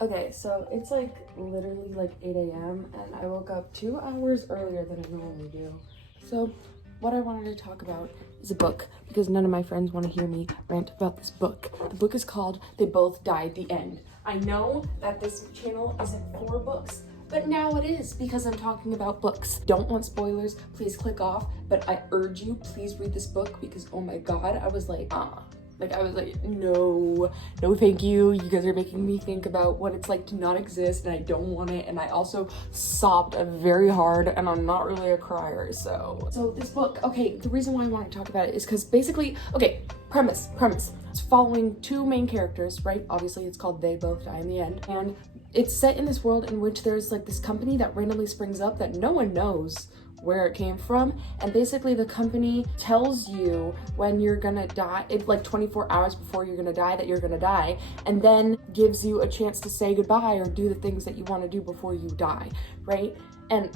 Okay, so it's like literally like 8 a.m. and I woke up 2 hours earlier than I normally do. So what I wanted to talk about is a book because none of my friends want to hear me rant about this book. The book is called They Both Died the End. I know that this channel isn't for books, but now it is because I'm talking about books. Don't want spoilers, please click off, but I urge you, please read this book because oh my god, I was like, no, thank you. You guys are making me think about what it's like to not exist and I don't want it. And I also sobbed very hard and I'm not really a crier. So this book, okay, the reason why I want to talk about it is because basically, okay, premise. It's following two main characters, right? Obviously it's called They Both Die in the End. And it's set in this world in which there's like this company that randomly springs up that no one knows where it came from, and basically the company tells you when you're gonna die, it's like 24 hours before you're gonna die that you're gonna die, and then gives you a chance to say goodbye or do the things that you want to do before you die, right? And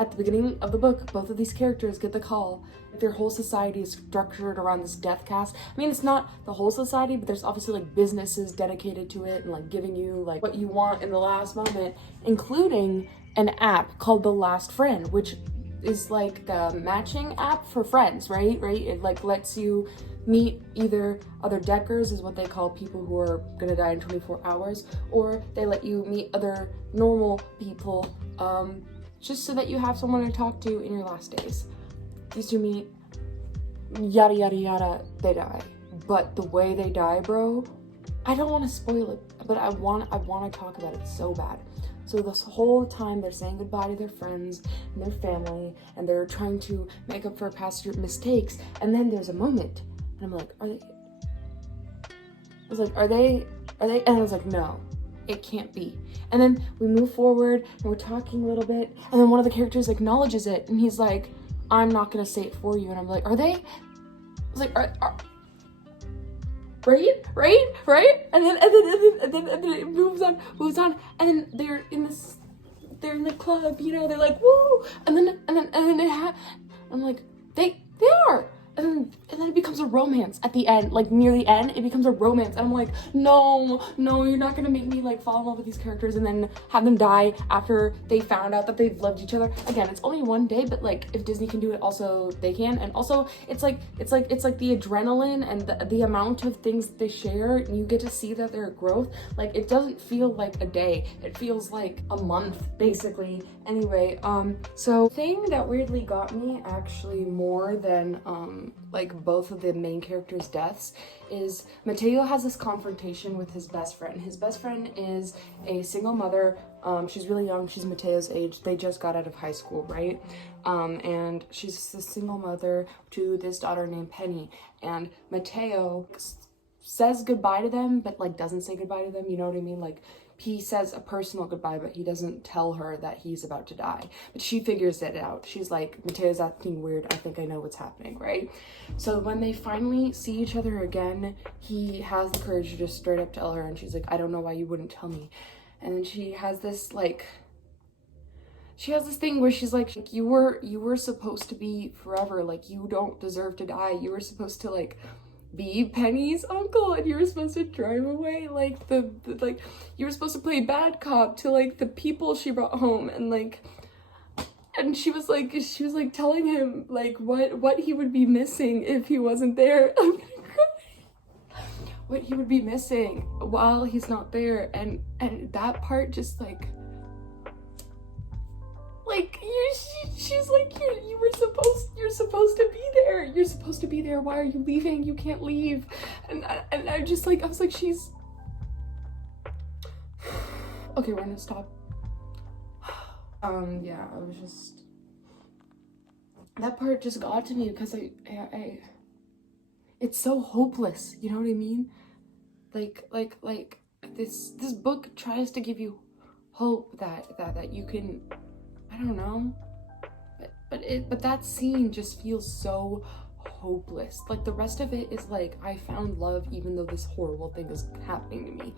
at the beginning of the book, both of these characters get the call. Their whole society is structured around this death cast. I mean, it's not the whole society, but there's obviously like businesses dedicated to it and like giving you like what you want in the last moment, including an app called The Last Friend, which is like the matching app for friends, right? It like lets you meet either other deckers, is what they call people who are gonna die in 24 hours, or they let you meet other normal people, just so that you have someone to talk to in your last days. These two meet, yada yada yada, they die. But the way they die, bro, I don't want to spoil it, but I want to talk about it so bad. So this whole time they're saying goodbye to their friends and their family, and they're trying to make up for past mistakes. And then there's a moment, and I'm like, are they? And I was like, no, it can't be. And then we move forward, and we're talking a little bit, and then one of the characters acknowledges it, and he's like, I'm not gonna say it for you. And I'm like, are they? I was like, are right? And then it moves on, and then they're in the club, you know, they're like, woo, and then I'm like, they are. And then it becomes a romance at the end, like near the end, it becomes a romance. And I'm like, no, you're not gonna make me like fall in love with these characters and then have them die after they found out that they've loved each other. Again, it's only one day, but like if Disney can do it, also they can. And also it's like the adrenaline and the amount of things that they share, and you get to see that their growth. Like it doesn't feel like a day, it feels like a month, basically. Anyway, so thing that weirdly got me actually more than like both of the main characters' deaths is Mateo has this confrontation with his best friend. His best friend is a single mother. She's really young, she's Mateo's age. They just got out of high school, right? And she's a single mother to this daughter named Penny. And Mateo says goodbye to them, but like doesn't say goodbye to them, you know what I mean? Like he says a personal goodbye, but he doesn't tell her that he's about to die. But she figures it out. She's like, Mateo's acting weird. I think I know what's happening, right? So when they finally see each other again, he has the courage to just straight up tell her, and she's like, I don't know why you wouldn't tell me. And then she has this thing where she's like, you were supposed to be forever. Like, you don't deserve to die. You were supposed to like be Penny's uncle, and you were supposed to drive away like the you were supposed to play bad cop to like the people she brought home. And she was like telling him like what he would be missing if he wasn't there. I'm gonna cry. What he would be missing while he's not there, and that part just like she's like, you're supposed to be there. You're supposed to be there. Why are you leaving? You can't leave. And I just like, I was like, she's okay, we're gonna stop. Yeah, I was just, that part just got to me because I it's so hopeless, you know what I mean? Like this book tries to give you hope that you can, I don't know, but that scene just feels so hopeless. Like the rest of it is like, I found love even though this horrible thing is happening to me.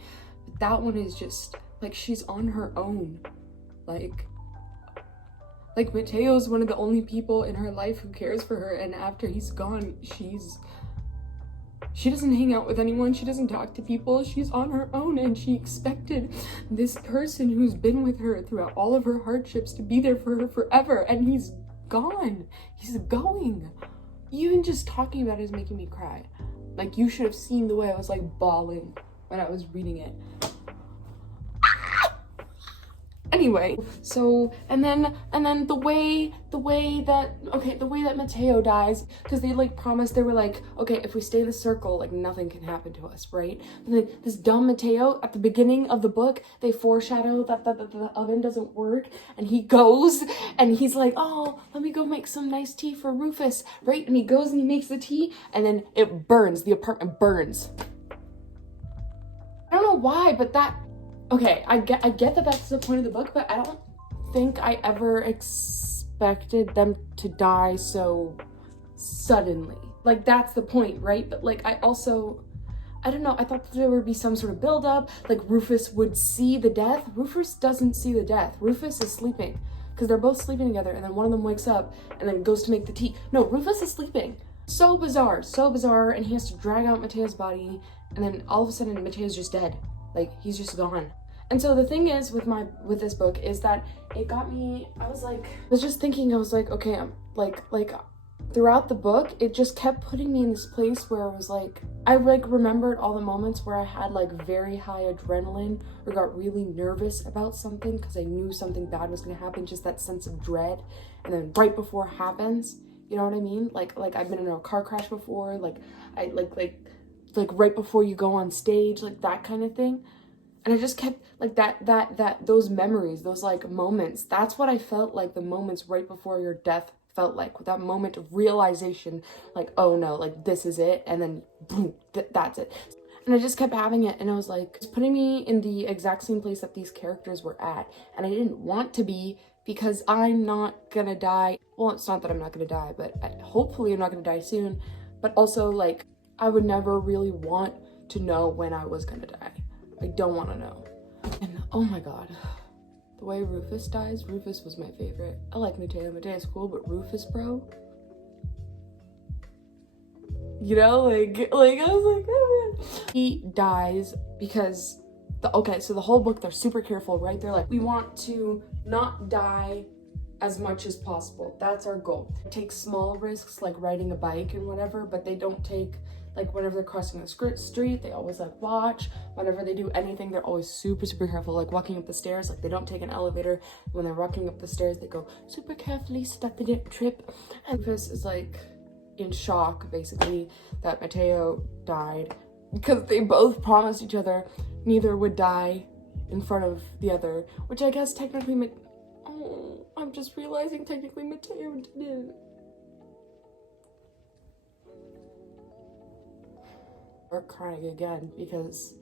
But that one is just like, she's on her own. Like Mateo's one of the only people in her life who cares for her, and after he's gone, she's She doesn't hang out with anyone. She doesn't talk to people. She's on her own, and she expected this person who's been with her throughout all of her hardships to be there for her forever, and he's gone. He's going. Even just talking about it is making me cry. Like, you should have seen the way I was like bawling when I was reading it. Anyway, so and then the way that Mateo dies, because they like promised, they were like, okay, if we stay in the circle, like nothing can happen to us, right? And then this dumb Mateo at the beginning of the book, they foreshadow that the oven doesn't work, and he goes and he's like, oh, let me go make some nice tea for Rufus, right? And he goes and he makes the tea, and then it burns. The apartment burns. I don't know why, but that. Okay, I get that that's the point of the book, but I don't think I ever expected them to die so suddenly. Like, that's the point, right? But like, I don't know, I thought that there would be some sort of build-up, like Rufus would see the death. Rufus doesn't see the death. Rufus is sleeping, because they're both sleeping together, and then one of them wakes up and then goes to make the tea. No, Rufus is sleeping. So bizarre, and he has to drag out Mateo's body, and then all of a sudden Mateo's just dead. Like, he's just gone. And so the thing is with this book is that it got me, I was just thinking, I was like, okay, I'm like throughout the book, it just kept putting me in this place where I was like, I like remembered all the moments where I had like very high adrenaline or got really nervous about something because I knew something bad was going to happen, just that sense of dread. And then right before it happens, you know what I mean? Like I've been in a car crash before, like I like right before you go on stage, like that kind of thing. And I just kept like those memories, those like moments, that's what I felt like the moments right before your death felt like, with that moment of realization, like, oh no, like this is it, and then boom, that's it. And I just kept having it, and I was like, it's putting me in the exact same place that these characters were at, and I didn't want to be, because I'm not gonna die. Well, it's not that I'm not gonna die, but hopefully I'm not gonna die soon, but also like I would never really want to know when I was gonna die. I don't want to know. And oh my god, the way Rufus dies, Rufus was my favorite. I like Mateo. Mateo's cool, but Rufus, bro, you know, like I was like, oh man. He dies because so the whole book they're super careful, right? They're like, we want to not die as much as possible. That's our goal. Take small risks like riding a bike and whatever, but they don't take, like whenever they're crossing the street, they always like watch. Whenever they do anything, they're always super careful, like walking up the stairs, like they don't take an elevator. When they're walking up the stairs, they go super carefully so that they didn't trip. And Rufus is like in shock basically that Mateo died, because they both promised each other neither would die in front of the other, which I guess technically I'm just realizing technically Mateo didn't. Or crying again, because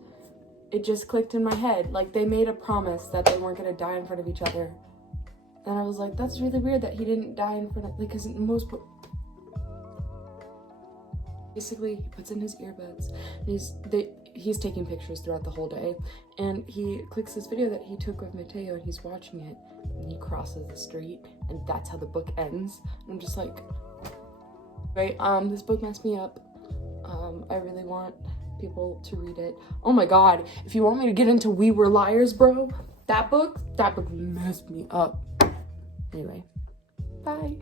it just clicked in my head. Like, they made a promise that they weren't gonna die in front of each other. And I was like, that's really weird that he didn't die in front of, like, because most basically he puts in his earbuds and he's taking pictures throughout the whole day, and he clicks this video that he took of Mateo, and he's watching it, and he crosses the street, and that's how the book ends. And I'm just like, right, this book messed me up. I really want people to read it. Oh my god, if you want me to get into We Were Liars, bro, that book messed me up. Anyway, bye.